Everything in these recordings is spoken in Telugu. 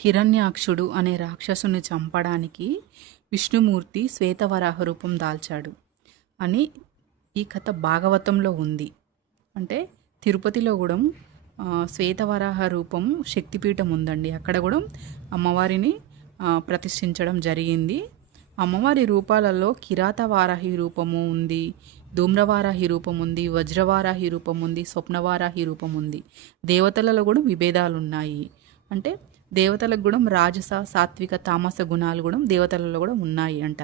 హిరణ్యాక్షుడు అనే రాక్షసుని చంపడానికి విష్ణుమూర్తి శ్వేతవరాహ రూపం దాల్చాడు అని ఈ కథ భాగవతంలో ఉంది. అంటే తిరుపతిలో కూడా శ్వేతవరాహ రూపం శక్తిపీఠం ఉందండి. అక్కడ కూడా అమ్మవారిని ప్రతిష్ఠించడం జరిగింది. అమ్మవారి రూపాలలో కిరాతవారాహి రూపము ఉంది, ధూమ్రవారాహి రూపం ఉంది, వజ్రవారాహి రూపం ఉంది, స్వప్నవారాహి రూపం ఉంది. దేవతలలో కూడా విభేదాలు ఉన్నాయి. అంటే దేవతలకు కూడా రాజస, సాత్విక, తామస గుణాలు కూడా దేవతలలో కూడా ఉన్నాయి అంట.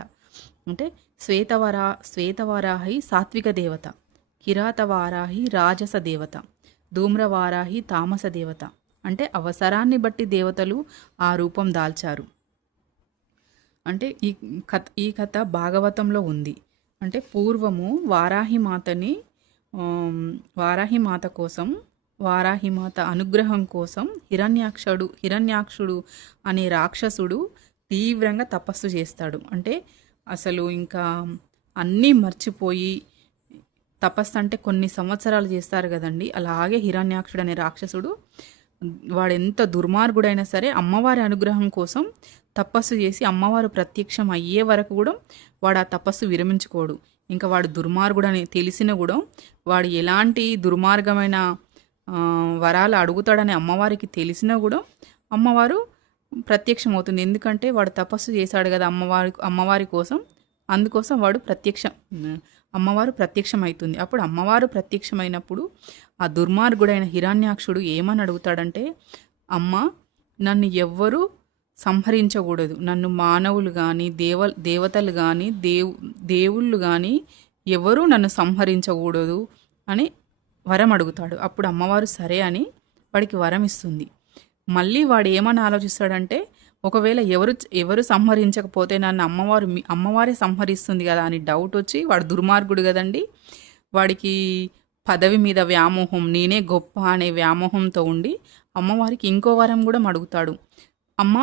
అంటే శ్వేతవారాహి సాత్విక దేవత, కిరాతవారాహి రాజస దేవత, ధూమ్రవారాహి తామస దేవత. అంటే అవసరాన్ని బట్టి దేవతలు ఆ రూపం దాల్చారు. అంటే ఈ కథ భాగవతంలో ఉంది. అంటే పూర్వము వారాహిమాత కోసం, వారాహిమాత అనుగ్రహం కోసం హిరణ్యాక్షుడు అనే రాక్షసుడు తీవ్రంగా తపస్సు చేస్తాడు. అంటే అసలు ఇంకా అన్నీ మర్చిపోయి తపస్సు అంటే కొన్ని సంవత్సరాలు చేస్తారు కదండి. అలాగే హిరణ్యాక్షుడు అనే రాక్షసుడు వాడెంత దుర్మార్గుడైనా సరే అమ్మవారి అనుగ్రహం కోసం తపస్సు చేసి అమ్మవారు ప్రత్యక్షం అయ్యే వరకు కూడా వాడు ఆ తపస్సు విరమించుకోడు. ఇంకా వాడు దుర్మార్గుడని తెలిసిన కూడా వాడు ఎలాంటి దుర్మార్గమైన వరాలు అడుగుతాడని అమ్మవారికి తెలిసినా కూడా అమ్మవారు ప్రత్యక్షం అవుతుంది. ఎందుకంటే వాడు తపస్సు చేశాడు కదా అమ్మవారి కోసం. అందుకోసం వాడు అమ్మవారు ప్రత్యక్షం అవుతుంది. అప్పుడు అమ్మవారు ప్రత్యక్షమైనప్పుడు ఆ దుర్మార్గుడైన హిరణ్యాక్షుడు ఏమని అడుగుతాడంటే, అమ్మ, నన్ను ఎవ్వరూ సంహరించకూడదు, నన్ను మానవులు కానీ దేవతలు కానీ దేవుళ్ళు కానీ ఎవరూ నన్ను సంహరించకూడదు అని వరం అడుగుతాడు. అప్పుడు అమ్మవారు సరే అని వాడికి వరం ఇస్తుంది. మళ్ళీ వాడు ఏమని ఆలోచిస్తాడంటే, ఒకవేళ ఎవరు సంహరించకపోతే నన్ను అమ్మవారే సంహరిస్తుంది కదా అని డౌట్ వచ్చి, వాడు దుర్మార్గుడు కదండి, వాడికి పదవి మీద వ్యామోహం, నేనే గొప్ప అనే వ్యామోహంతో ఉండి అమ్మవారికి ఇంకో వరం కూడా అడుగుతాడు. అమ్మ,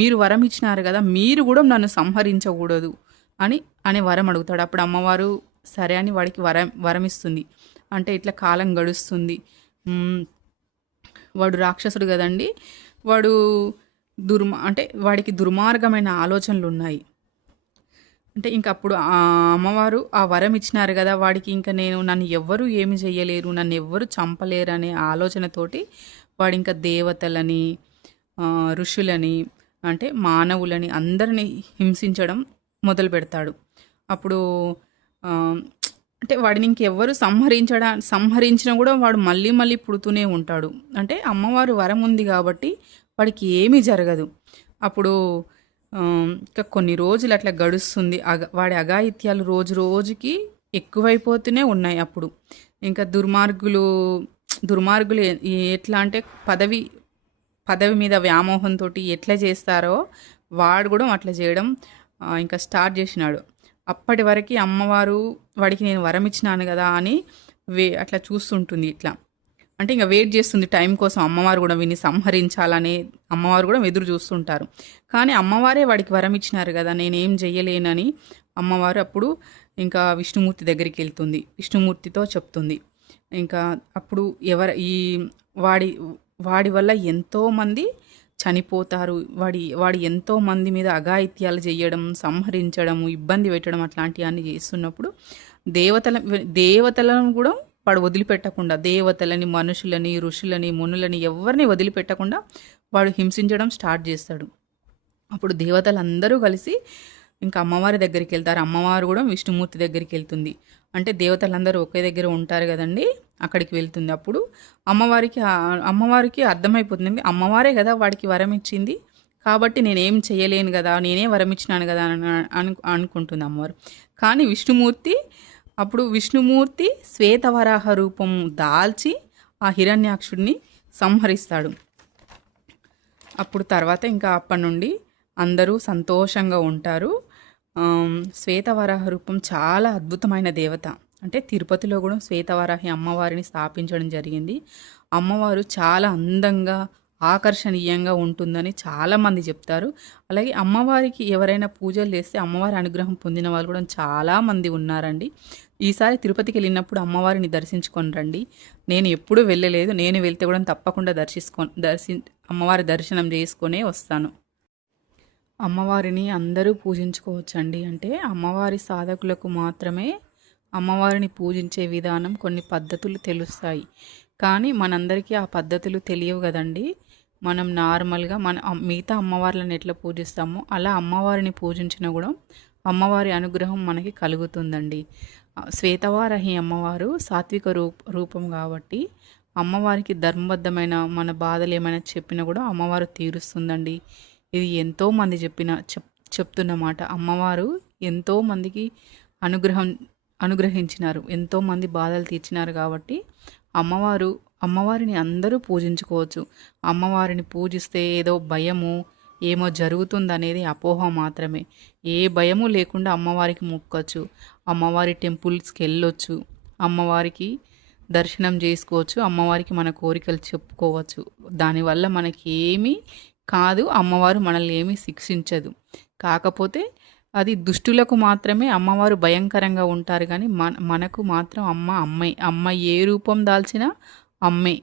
మీరు వరం ఇచ్చినారు కదా, మీరు కూడా నన్ను సంహరించకూడదు అనే వరం అడుగుతాడు. అప్పుడు అమ్మవారు సరే అని వాడికి వరం ఇస్తుంది. అంటే ఇట్లా కాలం గడుస్తుంది. వాడు రాక్షసుడు కదండి, వాడు అంటే వాడికి దుర్మార్గమైన ఆలోచనలు ఉన్నాయి. అంటే ఇంక అప్పుడు ఆ అమ్మవారు ఆ వరం ఇచ్చినారు కదా వాడికి, ఇంకా నన్ను ఎవ్వరూ ఏమి చెయ్యలేరు, నన్ను ఎవ్వరూ చంపలేరు అనే ఆలోచనతోటి వాడు ఇంకా దేవతలని, ఋషులని, అంటే మానవులని అందరినీ హింసించడం మొదలు పెడతాడు. అప్పుడు అంటే వాడిని ఇంకెవ్వరు సంహరించినా కూడా వాడు మళ్ళీ మళ్ళీ పుడుతూనే ఉంటాడు. అంటే అమ్మవారు వరం ఉంది కాబట్టి వాడికి ఏమీ జరగదు. అప్పుడు ఇంకా కొన్ని రోజులు అట్లా గడుస్తుంది. వాడి అఘాయిత్యాలు రోజు రోజుకి ఎక్కువైపోతూనే ఉన్నాయి. అప్పుడు ఇంకా దుర్మార్గులు ఎట్లా అంటే పదవి మీద వ్యామోహంతో ఎట్లా చేస్తారో వాడు కూడా అట్లా చేయడం ఇంకా స్టార్ట్ చేసినాడు. అప్పటి వరకు అమ్మవారు వాడికి నేను వరం ఇచ్చినాను కదా అని అట్లా చూస్తుంటుంది. ఇట్లా అంటే ఇంకా వెయిట్ చేస్తుంది టైం కోసం. అమ్మవారు కూడా వీడిని సంహరించాలని అమ్మవారు కూడా ఎదురు చూస్తుంటారు. కానీ అమ్మవారే వాడికి వరం ఇచ్చినారు కదా, నేనేం చెయ్యలేనని అమ్మవారు అప్పుడు ఇంకా విష్ణుమూర్తి దగ్గరికి వెళ్తుంది. విష్ణుమూర్తితో చెప్తుంది. ఇంకా అప్పుడు వాడి వల్ల ఎంతోమంది చనిపోతారు, వాడి ఎంతో మంది మీద అఘాయిత్యాలు చేయడం, సంహరించడము, ఇబ్బంది పెట్టడం అట్లాంటివన్నీ చేస్తున్నప్పుడు దేవతలను కూడా వాడు వదిలిపెట్టకుండా, దేవతలని, మనుషులని, ఋషులని, మునులని ఎవరిని వదిలిపెట్టకుండా వాడు హింసించడం స్టార్ట్ చేస్తాడు. అప్పుడు దేవతలందరూ కలిసి ఇంకా అమ్మవారి దగ్గరికి వెళ్తారు. అమ్మవారు కూడా విష్ణుమూర్తి దగ్గరికి వెళ్తుంది. అంటే దేవతలందరూ ఒకే దగ్గర ఉంటారు కదండి, అక్కడికి వెళ్తుంది. అప్పుడు అమ్మవారికి అర్థమైపోతుంది, అమ్మవారే కదా వాడికి వరం ఇచ్చింది కాబట్టి నేనేం చేయలేను కదా, నేనే వరం ఇచ్చినాను కదా అనుకుంటుంది అమ్మవారు. కానీ విష్ణుమూర్తి శ్వేతవరాహ రూపం దాల్చి ఆ హిరణ్యాక్షుడిని సంహరిస్తాడు. అప్పుడు తర్వాత ఇంకా అప్పటి నుండి అందరూ సంతోషంగా ఉంటారు. శ్వేతవరాహ రూపం చాలా అద్భుతమైన దేవత. అంటే తిరుపతిలో కూడా శ్వేతవరాహి అమ్మవారిని స్థాపించడం జరిగింది. అమ్మవారు చాలా అందంగా, ఆకర్షణీయంగా ఉంటుందని చాలామంది చెప్తారు. అలాగే అమ్మవారికి ఎవరైనా పూజలు చేస్తే అమ్మవారి అనుగ్రహం పొందిన వాళ్ళు కూడా చాలామంది ఉన్నారండి. ఈసారి తిరుపతికి వెళ్ళినప్పుడు అమ్మవారిని దర్శించుకొని రండి. నేను ఎప్పుడూ వెళ్ళలేదు. నేను వెళ్తే కూడా తప్పకుండా అమ్మవారి దర్శనం చేసుకొనే వస్తాను. అమ్మవారిని అందరూ పూజించుకోవచ్చండి. అంటే అమ్మవారి సాధకులకు మాత్రమే అమ్మవారిని పూజించే విధానం కొన్ని పద్ధతులు తెలుస్తాయి. కానీ మనందరికీ ఆ పద్ధతులు తెలియవు కదండి. మనం నార్మల్గా మిగతా అమ్మవార్లను ఎట్లా పూజిస్తామో అలా అమ్మవారిని పూజించినా కూడా అమ్మవారి అనుగ్రహం మనకి కలుగుతుందండి. శ్వేతవారహి అమ్మవారు సాత్విక రూపం కాబట్టి అమ్మవారికి ధర్మబద్ధమైన మన బాధలు ఏమైనా చెప్పినా కూడా అమ్మవారు తీరుస్తుందండి. ఇది ఎంతోమంది చెప్తున్నమాట. అమ్మవారు ఎంతోమందికి అనుగ్రహించినారు, ఎంతోమంది బాధలు తీర్చినారు కాబట్టి అమ్మవారిని అందరూ పూజించుకోవచ్చు. అమ్మవారిని పూజిస్తే ఏదో భయము ఏమో జరుగుతుందనేది అపోహ మాత్రమే. ఏ భయము లేకుండా అమ్మవారికి మొక్కొచ్చు, అమ్మవారి టెంపుల్స్కి వెళ్ళొచ్చు, అమ్మవారికి దర్శనం చేసుకోవచ్చు, అమ్మవారికి మన కోరికలు చెప్పుకోవచ్చు. దానివల్ల మనకి ఏమీ కాదు, అమ్మవారు మనల్ని ఏమీ శిక్షించదు. కాకపోతే అది దుష్టులకు మాత్రమే అమ్మవారు భయంకరంగా ఉంటారు. కానీ మనకు మాత్రం అమ్మ ఏ రూపం దాల్చినా అమ్మే.